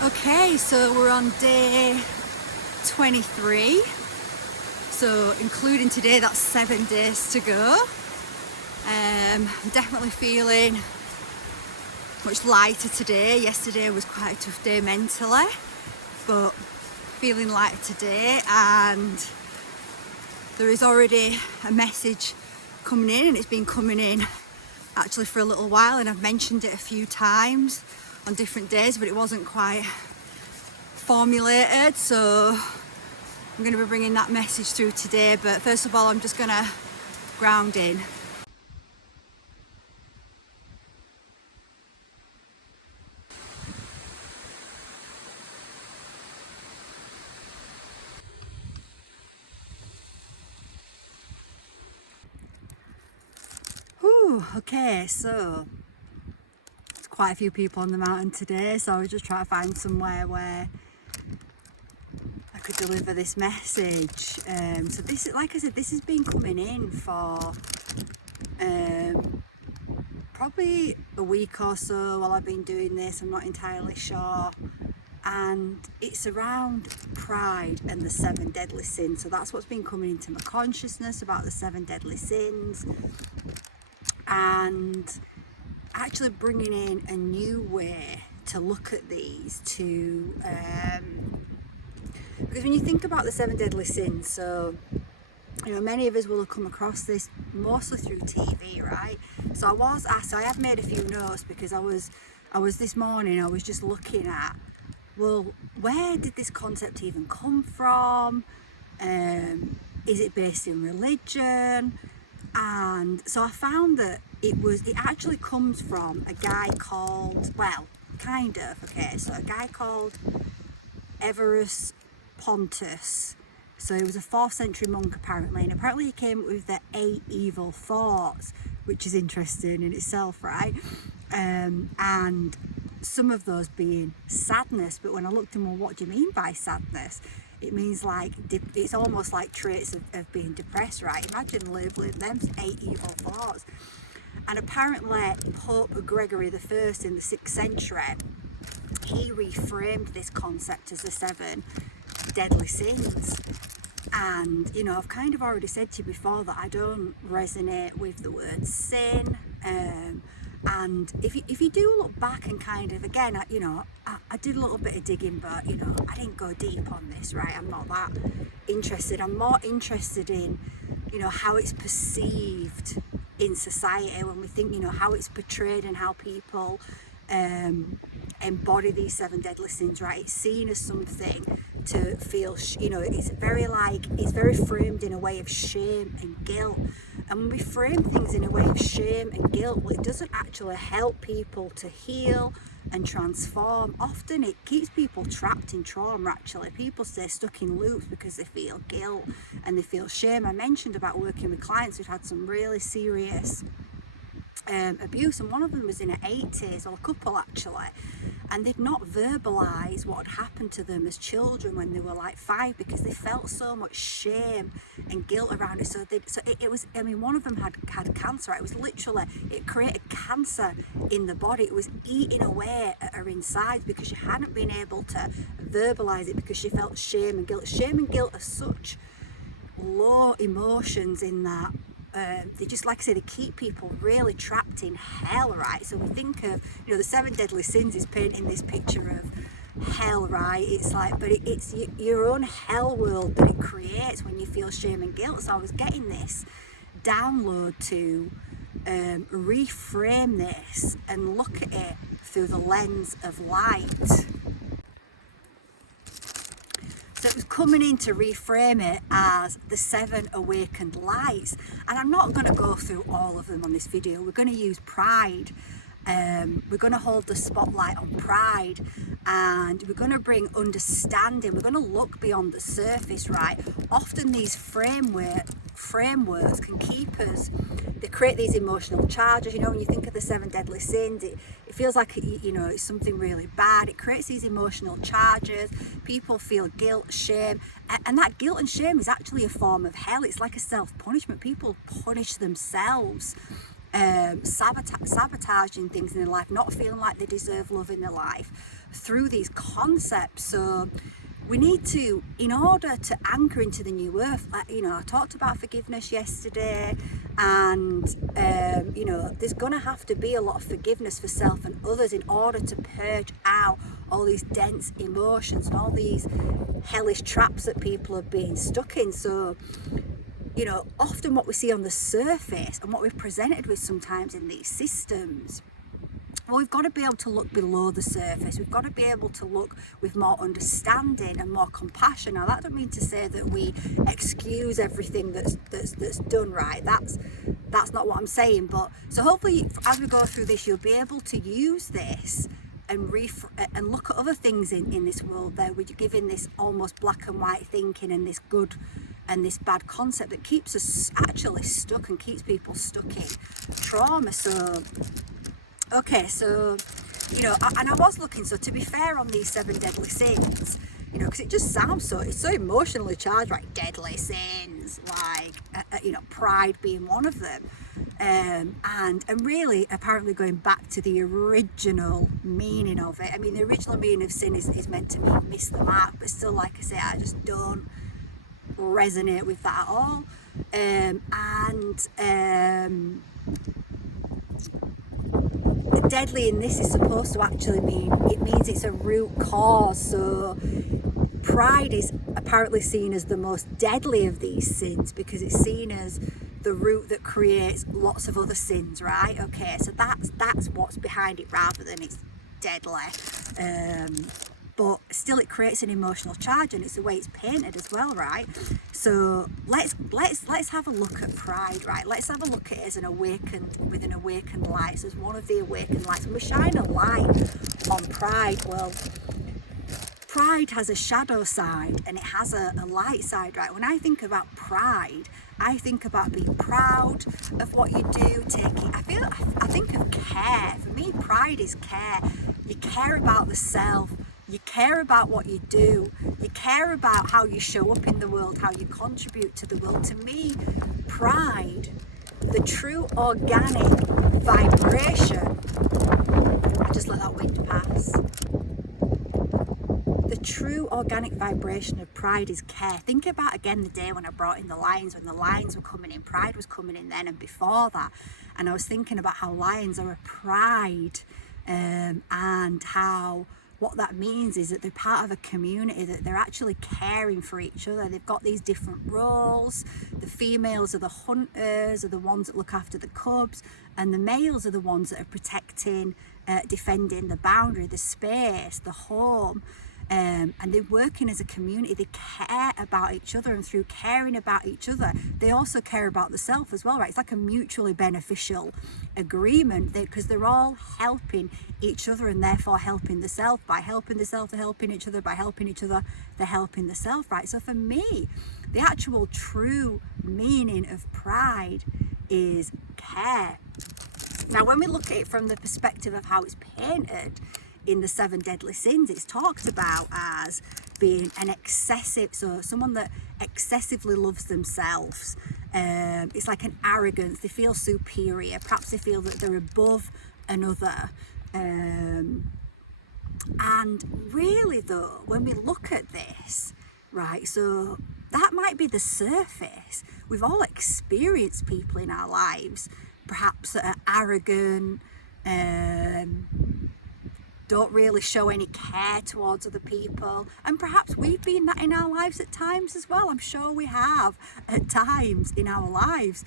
Okay, so we're on day 23. So including today, that's 7 days to go. I'm definitely feeling much lighter today. Yesterday was quite a tough day mentally, but feeling lighter today, and there is already a message coming in, and it's been coming in actually for a little while, and I've mentioned it a few times on different days, but it wasn't quite formulated, so I'm going to be bringing that message through today. But first of all, I'm just going to ground in. Whew, okay, so there's quite a few people on the mountain today, so I was just trying to find somewhere where I could deliver this message. So this is, like I said, this has been coming in for probably a week or so while I've been doing this. I'm not entirely sure. And it's around pride and the 7 deadly sins. So that's what's been coming into my consciousness about the 7 deadly sins, and actually bringing in a new way to look at these, to because when you think about the 7 deadly sins, so you know, many of us will have come across this mostly through TV, right? So I was asked, I have made a few notes because I was this morning, I was just looking at, well, where did this concept even come from? Is it based in religion? And so I found that it actually comes from a guy called, well, kind of, okay, so a guy called Everus Pontus. So he was a 4th century monk apparently, and apparently he came up with the 8 evil thoughts, which is interesting in itself, right? And some of those being sadness. But when I looked at him, well, what do you mean by sadness? It means like, it's almost like traits of being depressed, right? Imagine labeling them 8 evil thoughts. And apparently Pope Gregory the First in the 6th century, he reframed this concept as the 7 deadly sins. And you know, I've kind of already said to you before that I don't resonate with the word sin. And if you do look back and kind of, again, I did a little bit of digging, but you know, I didn't go deep on this, right? I'm not that interested. I'm more interested in, you know, how it's perceived in society when we think, you know, how it's portrayed and how people embody these 7 deadly sins, right? It's seen as something to feel, you know, it's very framed in a way of shame and guilt. And when we frame things in a way of shame and guilt, well, it doesn't actually help people to heal and transform. Often it keeps people trapped in trauma, actually. People stay stuck in loops because they feel guilt and they feel shame. I mentioned about working with clients who've had some really serious abuse, and one of them was in her 80s, or a couple actually, and they'd not verbalised what had happened to them as children when they were like 5 because they felt so much shame and guilt around it. So it was, I mean, one of them had cancer. It was literally, it created cancer in the body. It was eating away at her inside because she hadn't been able to verbalise it because she felt shame and guilt. Shame and guilt are such low emotions in that. They just, like I say, they keep people really trapped in hell, right? So we think of, you know, the 7 deadly sins is painting this picture of hell, right? It's like, but it's your own hell world that it creates when you feel shame and guilt. So I was getting this download to reframe this and look at it through the lens of light. So it was coming in to reframe it as the 7 awakened lights. And I'm not going to go through all of them on this video. We're going to use pride. We're going to hold the spotlight on pride, and we're going to bring understanding. We're going to look beyond the surface, right? Often these frameworks can keep us, they create these emotional charges. You know, when you think of the 7 deadly sins, it feels like, you know, it's something really bad. It creates these emotional charges. People feel guilt, shame, and that guilt and shame is actually a form of hell. It's like a self-punishment. People punish themselves sabotaging things in their life, not feeling like they deserve love in their life through these concepts. So we need to, in order to anchor into the new earth, you know, I talked about forgiveness yesterday, and you know, there's gonna have to be a lot of forgiveness for self and others in order to purge out all these dense emotions and all these hellish traps that people are being stuck in. So, you know, often what we see on the surface and what we're presented with sometimes in these systems, well, we've got to be able to look below the surface. We've got to be able to look with more understanding and more compassion. Now, that doesn't mean to say that we excuse everything that's done, right? That's not what I'm saying. But so hopefully, as we go through this, you'll be able to use this and look at other things in this world there, where you're given this almost black and white thinking and this good and this bad concept that keeps us actually stuck and keeps people stuck in trauma. So okay, so, you know, and I was looking, so to be fair on these 7 deadly sins, you know, because it just sounds so, it's so emotionally charged, right? Deadly sins, like, you know, pride being one of them. And really, apparently going back to the original meaning of it. I mean, the original meaning of sin is meant to mean miss the mark, but still, like I say, I just don't resonate with that at all. Deadly in this is supposed to actually mean, it means it's a root cause. So pride is apparently seen as the most deadly of these sins because it's seen as the root that creates lots of other sins, right? Okay, so that's what's behind it rather than it's deadly. But still it creates an emotional charge, and it's the way it's painted as well, right? So let's have a look at pride, right? Let's have a look at it as an awakened light, so as one of the awakened lights. And we shine a light on pride. Well, pride has a shadow side and it has a light side, right? When I think about pride, I think about being proud of what you do, I think of care. For me, pride is care. You care about the self. You care about what you do. You care about how you show up in the world, how you contribute to the world. To me, pride, the true organic vibration, I just let that wind pass. The true organic vibration of pride is care. Think about again the day when I brought in the lions, when the lions were coming in, pride was coming in then and before that. And I was thinking about how lions are a pride, and how what that means is that they're part of a community, that they're actually caring for each other. They've got these different roles. The females are the hunters, are the ones that look after the cubs, and the males are the ones that are protecting, defending the boundary, the space, the home. And they're working as a community. They care about each other, and through caring about each other, they also care about the self as well, right? It's like a mutually beneficial agreement because they're all helping each other and therefore helping the self. By helping the self, they're helping each other. By helping each other, they're helping the self, right? So for me, the actual true meaning of pride is care. Now, when we look at it from the perspective of how it's painted in the 7 deadly sins, it's talked about as being an excessive, so someone that excessively loves themselves. It's like an arrogance. They feel superior. Perhaps they feel that they're above another. And really though, when we look at this, right, so that might be the surface. We've all experienced people in our lives, perhaps that are arrogant, don't really show any care towards other people, and perhaps we've been that in our lives at times as well. I'm sure we have at times in our lives,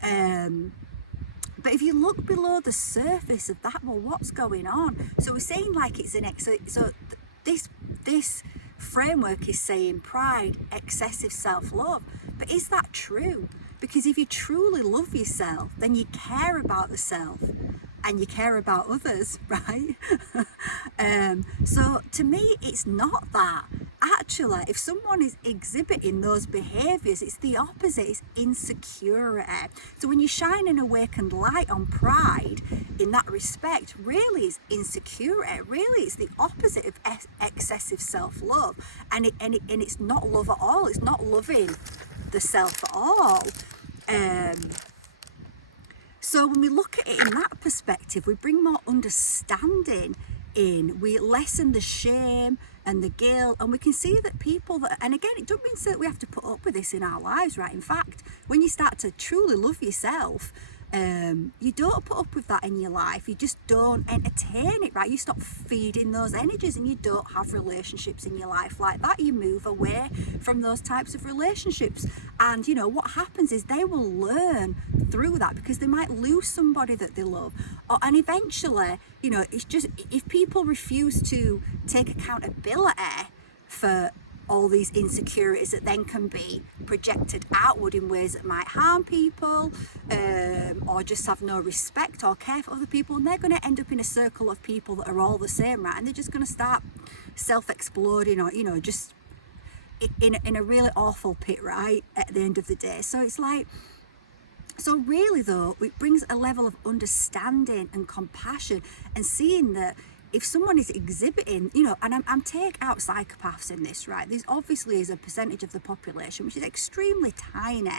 but if you look below the surface of that, well, what's going on? So we're saying like it's this framework is saying pride, excessive self-love, but is that true? Because if you truly love yourself, then you care about the self and you care about others, right? So to me, it's not that. Actually, if someone is exhibiting those behaviours, it's the opposite, it's insecurity. So when you shine an awakened light on pride in that respect, really it's insecurity, really it's the opposite of excessive self-love. And it's not love at all, it's not loving the self at all. So when we look at it in that perspective, we bring more understanding in, we lessen the shame and the guilt, and we can see that people that, and again, it doesn't mean that we have to put up with this in our lives, right? In fact, when you start to truly love yourself, you don't put up with that in your life. You just don't entertain it, right? You stop feeding those energies, and you don't have relationships in your life like that. You move away from those types of relationships, and you know what happens is they will learn through that, because they might lose somebody that they love, and eventually, you know, it's just, if people refuse to take accountability for all these insecurities that then can be projected outward in ways that might harm people, or just have no respect or care for other people, and they're going to end up in a circle of people that are all the same, right? And they're just going to start self-exploding, or, you know, just in a really awful pit, right, at the end of the day. So it's like, so really though, it brings a level of understanding and compassion, and seeing that if someone is exhibiting, you know, and I'm take out psychopaths in this, right? There's obviously is a percentage of the population which is extremely tiny,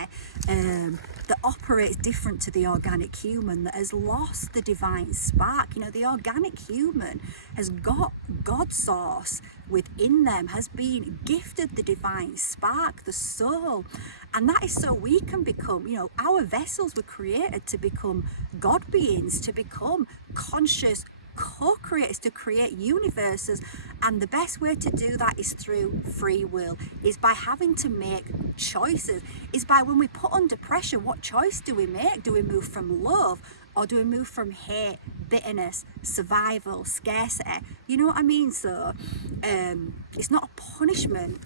that operates different to the organic human, that has lost the divine spark. You know, the organic human has got God source within them, has been gifted the divine spark, the soul, and that is so we can become, you know, our vessels were created to become God beings, to become conscious co-creators, to create universes, and the best way to do that is through free will, is by having to make choices, is by, when we put under pressure, what choice do we make? Do we move from love, or do we move from hate, bitterness, survival, scarcity? You know what I mean? So it's not a punishment,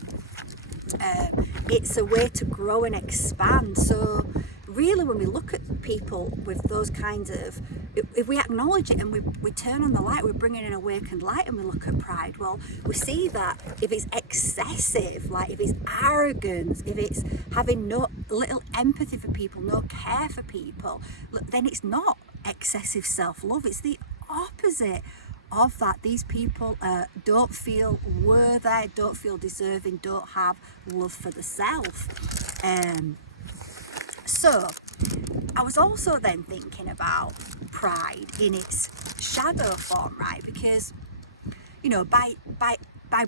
it's a way to grow and expand. So really, when we look at people with those kinds of, if we acknowledge it and we turn on the light, we bring in an awakened light, and we look at pride, well, we see that if it's excessive, like if it's arrogance, if it's having no little empathy for people, no care for people, then it's not excessive self-love. It's the opposite of that. These people don't feel worthy, don't feel deserving, don't have love for the self. So I was also then thinking about pride in its shadow form, right? Because, you know, by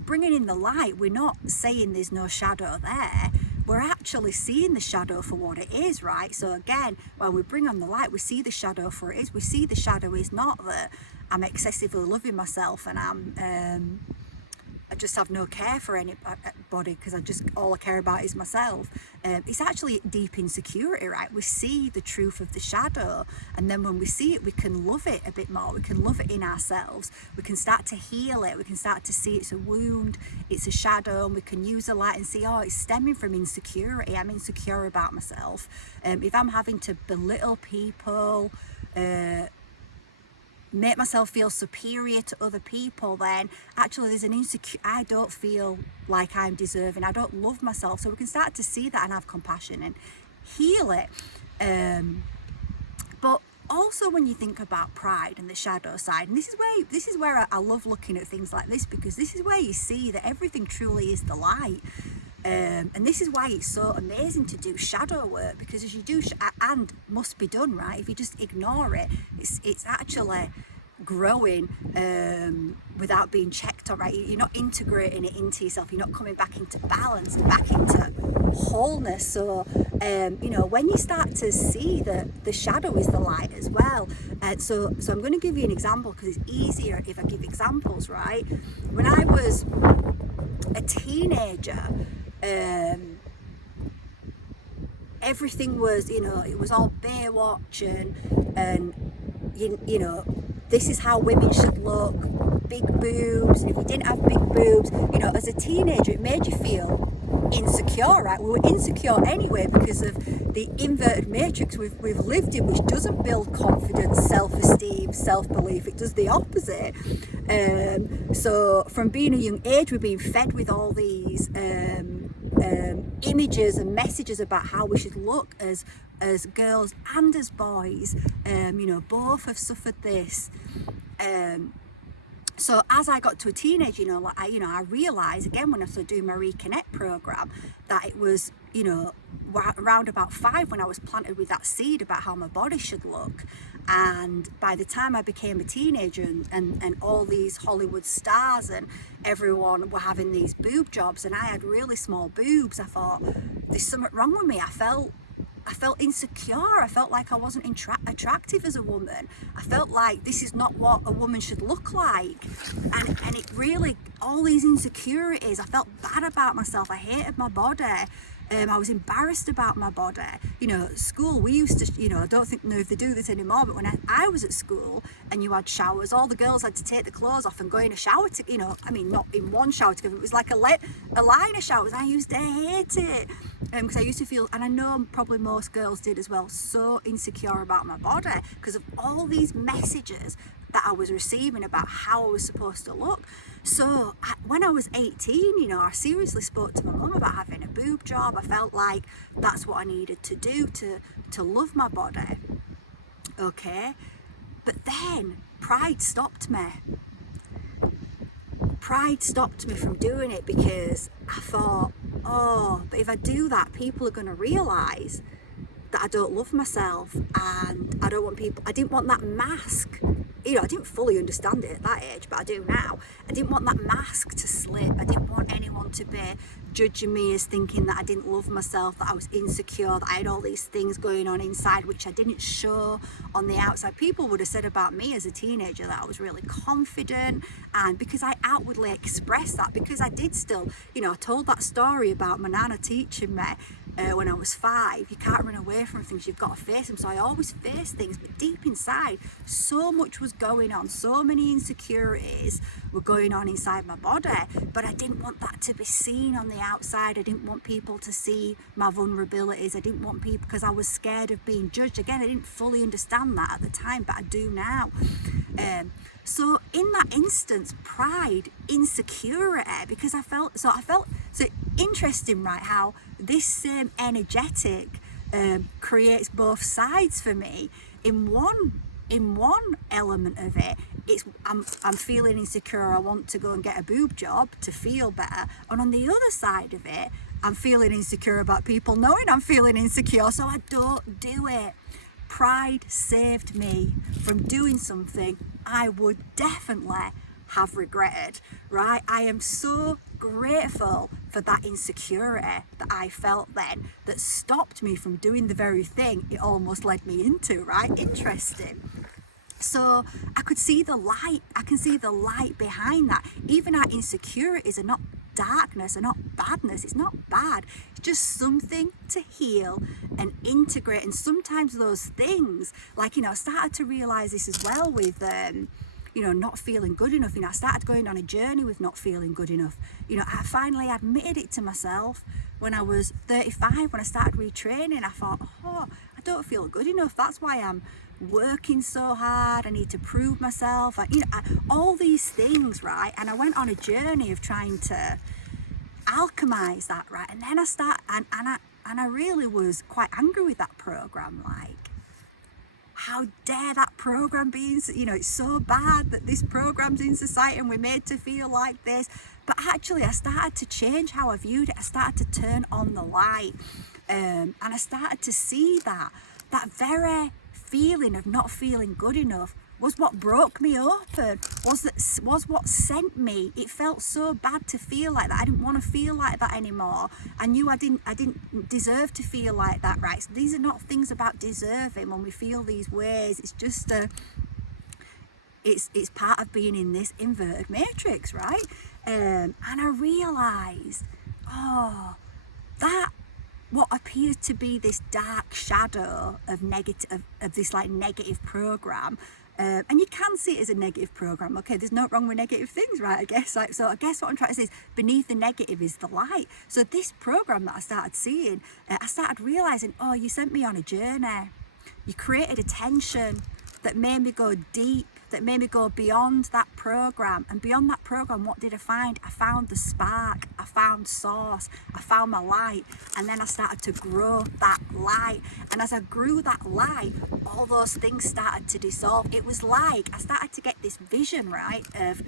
bringing in the light, we're not saying there's no shadow there. We're actually seeing the shadow for what it is, right? So again, when we bring on the light, we see the shadow for it is. We see the shadow is not that I'm excessively loving myself and I just have no care for anybody because all I care about is myself. It's actually deep insecurity, right? We see the truth of the shadow, and then when we see it, we can love it a bit more. We can love it in ourselves. We can start to heal it. We can start to see it's a wound, it's a shadow, and we can use the light and see, oh, it's stemming from insecurity. I'm insecure about myself. If I'm having to belittle people, make myself feel superior to other people, then actually there's an insecure, I don't feel like I'm deserving, I don't love myself. So we can start to see that and have compassion and heal it. But also when you think about pride and the shadow side, and this is where I love looking at things like this, because this is where you see that everything truly is the light. And this is why it's so amazing to do shadow work, because as you do, and must be done, right? If you just ignore it, it's actually growing without being checked on, right? You're not integrating it into yourself. You're not coming back into balance and back into wholeness. So, you know, when you start to see that the shadow is the light as well. So I'm going to give you an example because it's easier if I give examples, right? When I was a teenager, everything was, you know, it was all Baywatch and you know, this is how women should look, big boobs. If you didn't have big boobs, you know, as a teenager, it made you feel insecure, right? We were insecure anyway because of the inverted matrix we've lived in, which doesn't build confidence, self-esteem, self-belief. It does the opposite. So from being a young age, we're being fed with all these images and messages about how we should look as girls and as boys. You know, both have suffered this. So as I got to a teenage, I realised again when I started doing my Reconnect program that it was, around about 5 when I was planted with that seed about how my body should look. And by the time I became a teenager and all these Hollywood stars and everyone were having these boob jobs and I had really small boobs, I thought, there's something wrong with me. I felt insecure. I felt like I wasn't attractive as a woman. I felt like this is not what a woman should look like. And it really, all these insecurities, I felt bad about myself. I hated my body. I was embarrassed about my body. School, we used to, I don't know if they do this anymore, but when I was at school and you had showers, all the girls had to take the clothes off and go in a shower not in one shower together. It was like a line of showers. I used to hate it because I used to feel, and I know probably most girls did as well, so insecure about my body because of all these messages that I was receiving about how I was supposed to look. So when I was 18, I seriously spoke to my mum about having a boob job. I felt like that's what I needed to do to love my body. Okay, but then pride stopped me. Pride stopped me from doing it because I thought, but if I do that, people are going to realise that I don't love myself, and I didn't want that mask. I didn't fully understand it at that age, but I do now. I didn't want that mask to slip. I didn't want anyone to be judging me as thinking that I didn't love myself, that I was insecure, that I had all these things going on inside which I didn't show on the outside. People would have said about me as a teenager that I was really confident, and because I outwardly expressed that, because I did still, I told that story about my nana teaching me when I was 5, you can't run away from things, you've got to face them. So I always faced things, but deep inside, so much was going on, so many insecurities were going on inside my body, but I didn't want that to be seen on the outside. I didn't want people to see my vulnerabilities. I didn't want people, because I was scared of being judged. Again, I didn't fully understand that at the time, but I do now. So in that instance, pride, insecurity, because I felt so interesting, right, how this same energetic creates both sides for me. In one element of it, it's I'm feeling insecure, I want to go and get a boob job to feel better, and on the other side of it, I'm feeling insecure about people knowing I'm feeling insecure, so I don't do it. Pride saved me from doing something I would definitely have regretted, right? I am so grateful for that insecurity that I felt then that stopped me from doing the very thing it almost led me into, right? Interesting. So I could see the light. I can see the light behind that. Even our insecurities are not darkness, are not badness. It's not bad. It's just something to heal and integrate. And sometimes those things, like, I started to realize this as well with not feeling good enough. I started going on a journey with not feeling good enough. I finally admitted it to myself when I was 35, when I started retraining. I thought, I don't feel good enough. That's why I'm working so hard. I need to prove myself. All these things, right? And I went on a journey of trying to alchemize that, right? And then I really was quite angry with that program. Like, how dare that program be it's so bad that this program's in society and we're made to feel like this. But actually, I started to change how I viewed it. I started to turn on the light, and I started to see that very feeling of not feeling good enough was what broke me open, was what sent me. It felt so bad to feel like that. I didn't want to feel like that anymore. I knew I didn't deserve to feel like that, right? So these are not things about deserving when we feel these ways. It's just it's part of being in this inverted matrix, right? And I realized, that what appeared to be this dark shadow of this negative program. And you can see it as a negative program. Okay, there's no wrong with negative things, right? I guess what I'm trying to say is beneath the negative is the light. So this program that I started seeing, I started realizing, you sent me on a journey. You created a tension that made me go deep that made me go beyond that program. And beyond that program, what did I find? I found the spark, I found source, I found my light, and then I started to grow that light. And as I grew that light, all those things started to dissolve. It was like I started to get this vision, right, of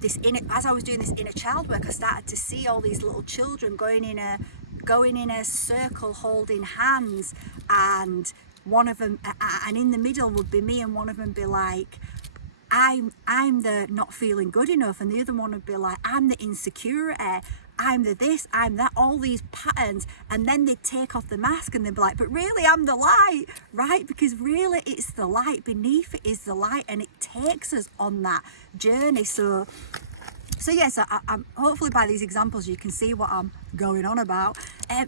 this inner, as I was doing this inner child work, I started to see all these little children going in a circle holding hands, and one of them, and in the middle would be me, and one of them be like, I'm the not feeling good enough, and the other one would be like, I'm the insecurity, I'm the this, I'm that, all these patterns. And then they'd take off the mask and they'd be like, but really I'm the light, right? Because really it's the light, beneath it is the light, and it takes us on that journey. So yes, I'm hopefully by these examples you can see what I'm going on about.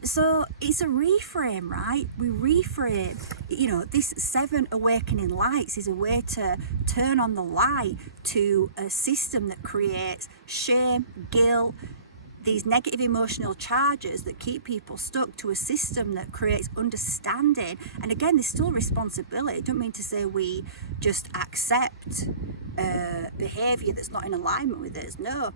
So it's a reframe, right? We reframe, you know, this 7 awakening lights is a way to turn on the light to a system that creates shame, guilt, these negative emotional charges that keep people stuck, to a system that creates understanding. And again, there's still responsibility. I don't mean to say we just accept behaviour that's not in alignment with us. No,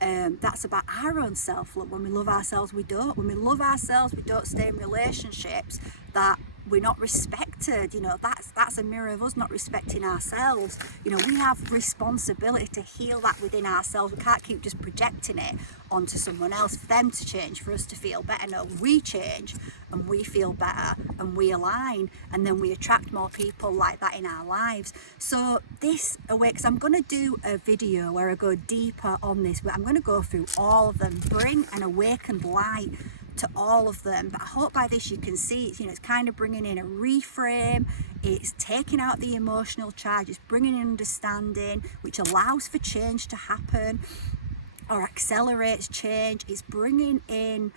that's about our own self-love. When we love ourselves, we don't. When we love ourselves, we don't stay in relationships that we're not respected. You know, that's a mirror of us not respecting ourselves. You know, we have responsibility to heal that within ourselves. We can't keep just projecting it onto someone else for them to change, for us to feel better. No, we change and we feel better and we align, and then we attract more people like that in our lives. So this awakes, I'm going to do a video where I go deeper on this, but I'm going to go through all of them, bring an awakened light to all of them. But I hope by this you can see it's, you know, it's kind of bringing in a reframe, it's taking out the emotional charge, it's bringing in understanding, which allows for change to happen or accelerates change. It's bringing in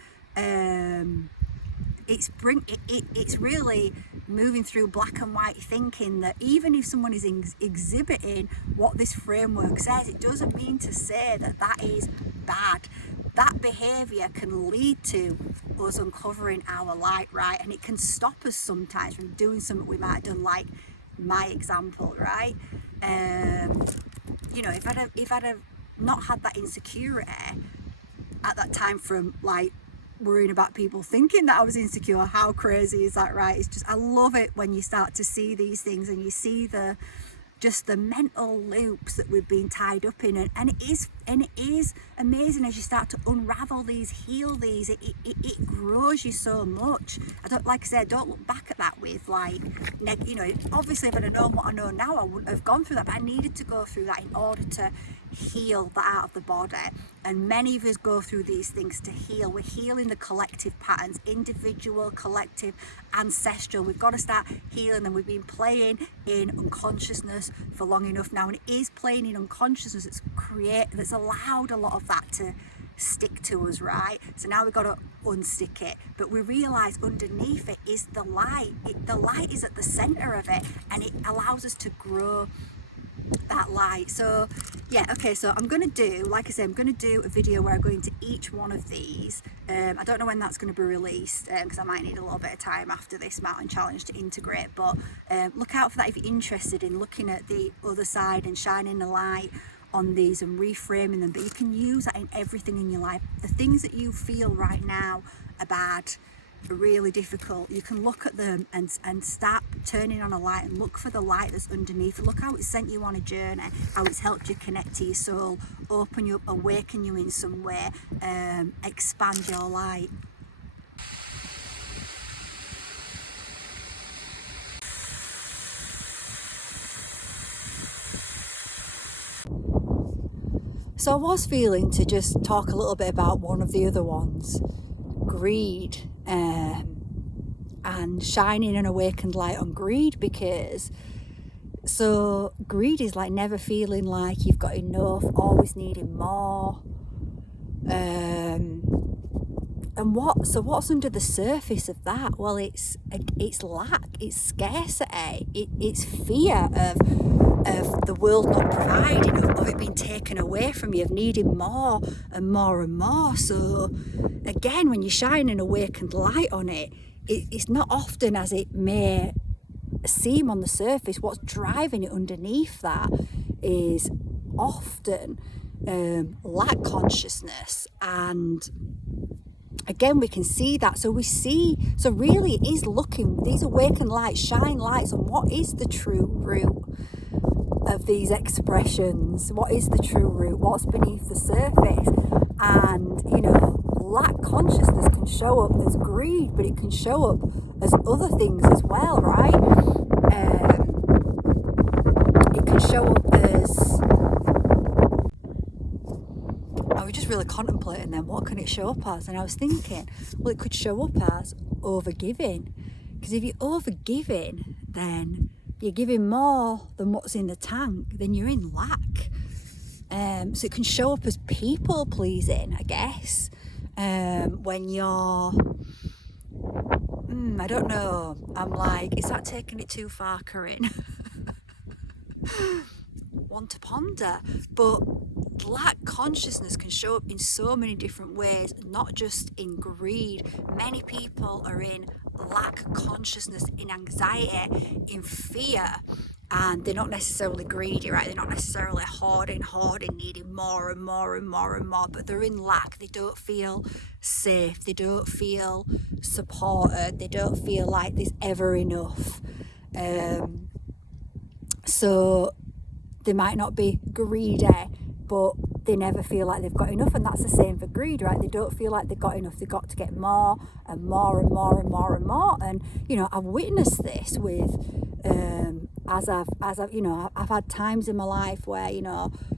it's really moving through black and white thinking, that even if someone is exhibiting what this framework says, it doesn't mean to say that that is bad. That behaviour can lead to us uncovering our light, right? And it can stop us sometimes from doing something we might have done, like my example, right? You know, if I'd have not had that insecurity at that time from like worrying about people thinking that I was insecure, how crazy is that, right? It's just, I love it when you start to see these things and you see the mental loops that we've been tied up in, and it is amazing as you start to unravel these, heal these. It grows you so much. Like I said, don't look back at that with like, you know, obviously if I'd have known what I know now, I wouldn't have gone through that, but I needed to go through that in order to heal that out of the body. And many of us go through these things to heal. We're healing the collective patterns, individual, collective, ancestral. We've got to start healing them. We've been playing in unconsciousness for long enough now, and it is playing in unconsciousness that's allowed a lot of that to stick to us, right? So now we've got to unstick it, but we realize underneath it is the light. The light is at the center of it, and it allows us to grow that light. So yeah, okay, so I'm going to do, like I said, I'm going to do a video where I go into each one of these. I don't know when that's going to be released, because I might need a little bit of time after this mountain challenge to integrate, but look out for that if you're interested in looking at the other side and shining the light on these and reframing them. But you can use that in everything in your life. The things that you feel right now are bad, are really difficult, you can look at them and start turning on a light and look for the light that's underneath. Look how it's sent you on a journey, how it's helped you connect to your soul, open you up, awaken you in some way, expand your light. So I was feeling to just talk a little bit about one of the other ones, greed, and shining an awakened light on greed, because so greed is like never feeling like you've got enough, always needing more, and what's under the surface of that? Well, it's lack, it's scarcity, it's fear of the world not providing, of it being taken away from you, of needing more and more and more. So again, when you shine an awakened light on it, it's not often as it may seem on the surface. What's driving it underneath that is often lack consciousness. And again, we can see that. So really it is looking, these awakened lights shine lights on what is the true root of these expressions. What is the true root? What's beneath the surface? And, lack consciousness can show up as greed, but it can show up as other things as well, right? It can show up as... I was just really contemplating then, what can it show up as? And I was thinking, well, it could show up as overgiving. Because if you're overgiving, then you're giving more than what's in the tank, then you're in lack. So it can show up as people pleasing, I guess. When you're, I don't know, I'm like, is that taking it too far, Corinne? One to ponder. But lack consciousness can show up in so many different ways, not just in greed. Many people are in lack consciousness, in anxiety, in fear, and they're not necessarily greedy, right? They're not necessarily hoarding, needing more and more and more and more, but they're in lack. They don't feel safe, they don't feel supported, they don't feel like there's ever enough. So they might not be greedy, but they never feel like they've got enough. And that's the same for greed, right? They don't feel like they've got enough. They've got to get more and more and more and more and more. And I've witnessed this with as I've I've had times in my life where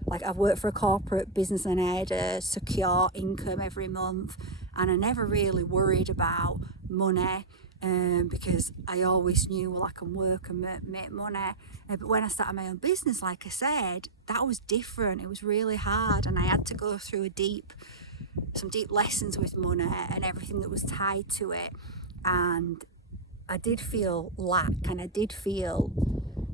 like I've worked for a corporate business and I had a secure income every month, and I never really worried about money. Because I always knew, well, I can work and make money. But when I started my own business, like I said, that was different. It was really hard, and I had to go through some deep lessons with money and everything that was tied to it. And I did feel lack, and I did feel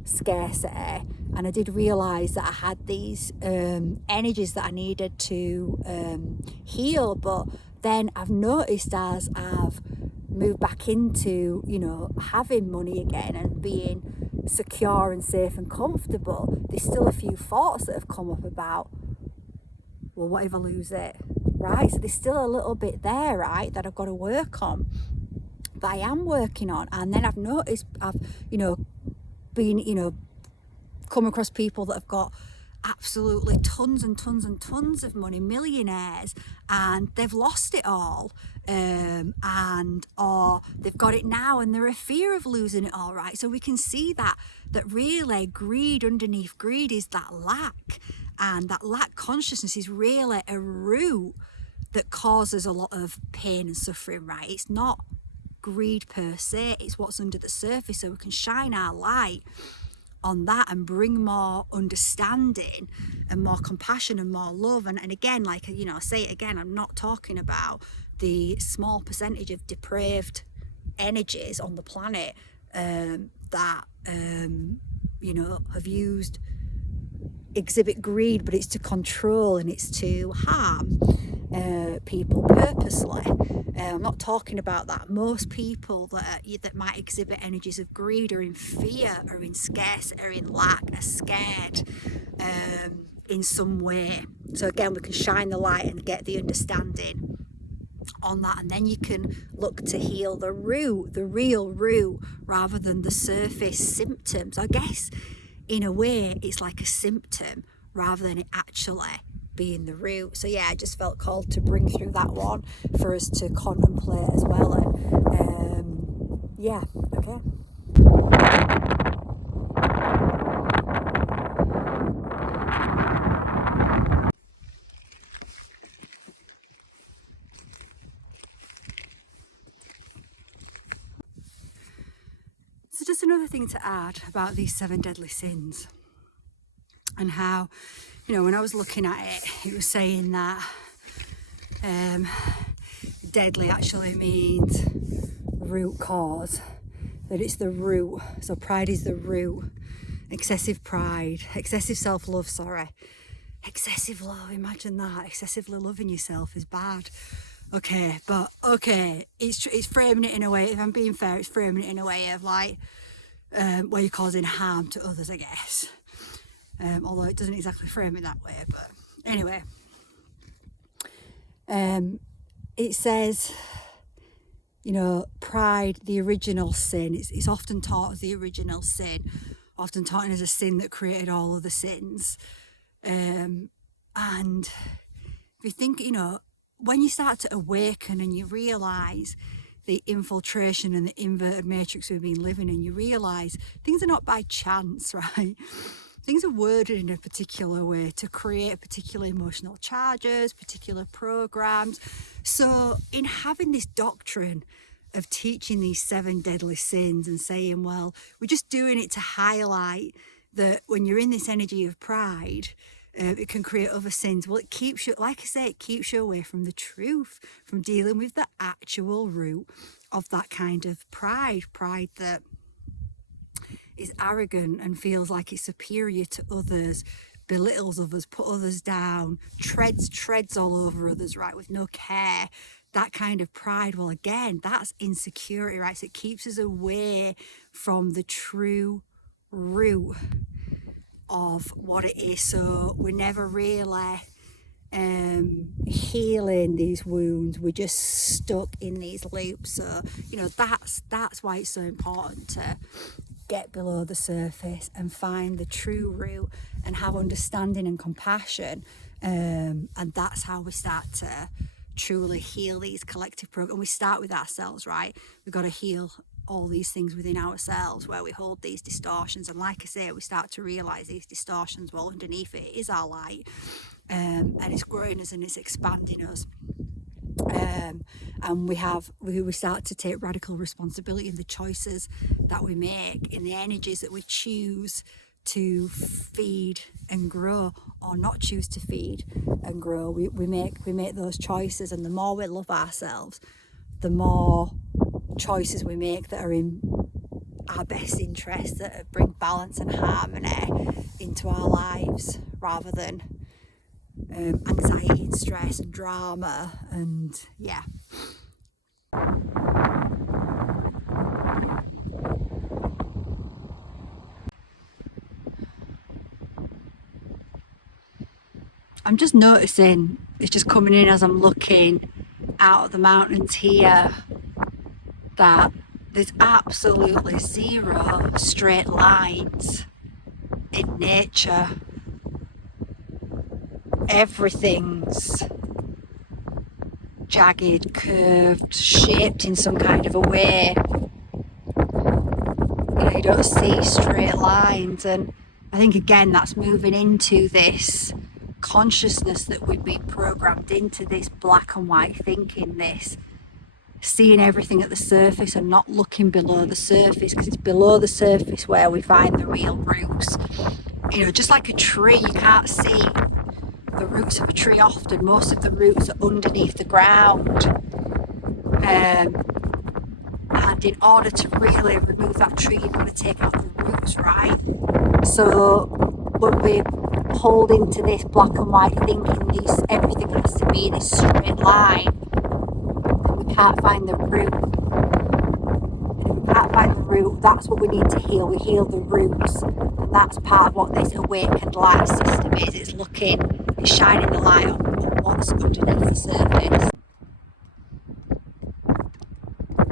scarcity, and I did realise that I had these energies that I needed to heal. But then I've noticed as I've move back into having money again and being secure and safe and comfortable, there's still a few thoughts that have come up about, well, what if I lose it, right? So there's still a little bit there, right, that I've got to work on, but I am working on. And then I've noticed I've been come across people that have got absolutely tons and tons and tons of money, millionaires, and they've lost it all, or they've got it now and they're in fear of losing it all, right? So we can see that really greed, underneath greed, is that lack, and that lack consciousness is really a root that causes a lot of pain and suffering, right? It's not greed per se, it's what's under the surface. So we can shine our light on that and bring more understanding and more compassion and more love. And again, like I say it again, I'm not talking about the small percentage of depraved energies on the planet that have exhibit greed, but it's to control and it's to harm people purposely. I'm not talking about that. Most people that might exhibit energies of greed are in fear, are in scarcity, are in lack, are scared in some way. So again, we can shine the light and get the understanding on that, and then you can look to heal the root, the real root, rather than the surface symptoms. I guess in a way it's like a symptom rather than it actually being the root. So yeah, I just felt called to bring through that one for us to contemplate as well. And yeah, okay. So just another thing to add about these 7 deadly sins, and how, when I was looking at it, it was saying that deadly actually means root cause, that it's the root. So pride is the root. Excessive pride, excessive self-love, excessive love, imagine that. Excessively loving yourself is bad. It's framing it in a way, if I'm being fair, it's framing it in a way of like, where you're causing harm to others, I guess. Although it doesn't exactly frame it that way, but anyway. It says, you know, pride, the original sin. It's often taught as the original sin, often taught as a sin that created all of the sins. And if you think, you know, when you start to awaken and you realise the infiltration and the inverted matrix we've been living in, you realise things are not by chance, right? Things are worded in a particular way to create particular emotional charges, particular programs. So in having this doctrine of teaching these 7 deadly sins and saying, well, we're just doing it to highlight that when you're in this energy of pride, it can create other sins. Well, it keeps you, like I say, it keeps you away from the truth, from dealing with the actual root of that kind of pride that is arrogant and feels like it's superior to others, belittles others, put others down, treads all over others, right, with no care. That kind of pride, well, again, that's insecurity, right? So it keeps us away from the true root of what it is. So we're never really healing these wounds. We're just stuck in these loops. So, you know, that's why it's so important to get below the surface and find the true root and have understanding and compassion, and that's how we start to truly heal these collective programs. We start with ourselves, right? We've got to heal all these things within ourselves where we hold these distortions, and like I say, we start to realize these distortions, well, underneath it is our light, and it's growing us and it's expanding us. And we start to take radical responsibility in the choices that we make, in the energies that we choose to feed and grow or not choose to feed and grow. We make those choices, and the more we love ourselves, the more choices we make that are in our best interest, that bring balance and harmony into our lives, rather than anxiety and stress and drama. And yeah, I'm just noticing, it's just coming in as I'm looking out of the mountains here, that there's absolutely zero straight lines in nature. Everything's jagged, curved, shaped in some kind of a way. You know, you don't see straight lines, and I think again that's moving into this consciousness that we've been programmed into, this black and white thinking, this seeing everything at the surface and not looking below the surface, because it's below the surface where we find the real roots. You know, just like a tree, you can't see the roots of a tree often. Most of the roots are underneath the ground, and in order to really remove that tree, you've got to take out the roots, right? So when we're holding to this black and white thinking, everything has to be in a straight line, and we can't find the root. And if we can't find the root, that's what we need to heal. We heal the roots, and that's part of what this awakened light system is. It's shining the light on what's underneath the surface.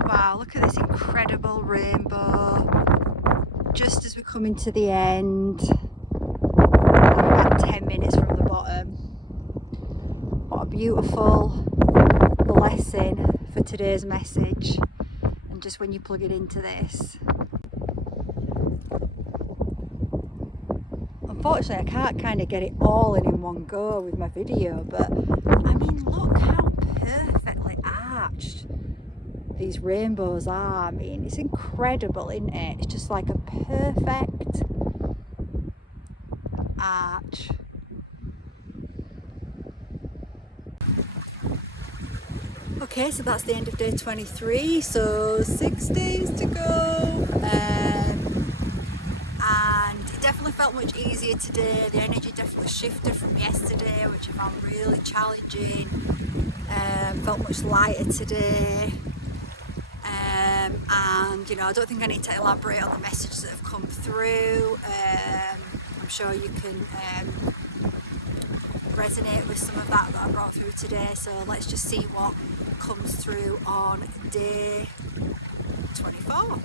Wow, look at this incredible rainbow. Just as we're coming to the end, about 10 minutes from the bottom. What a beautiful blessing for today's message. And just when you plug it into this. Unfortunately, I can't kind of get it all in one go with my video, but I mean, look how perfectly arched these rainbows are. I mean, it's incredible, isn't it? It's just like a perfect arch. Okay, so that's the end of day 23, so 6 days to go, and it definitely felt much easier today. The energy definitely shifted from yesterday, which I found really challenging. Felt much lighter today. and you know, I don't think I need to elaborate on the messages that have come through. I'm sure you can resonate with some of that I brought through today, so let's just see what comes through on day 24.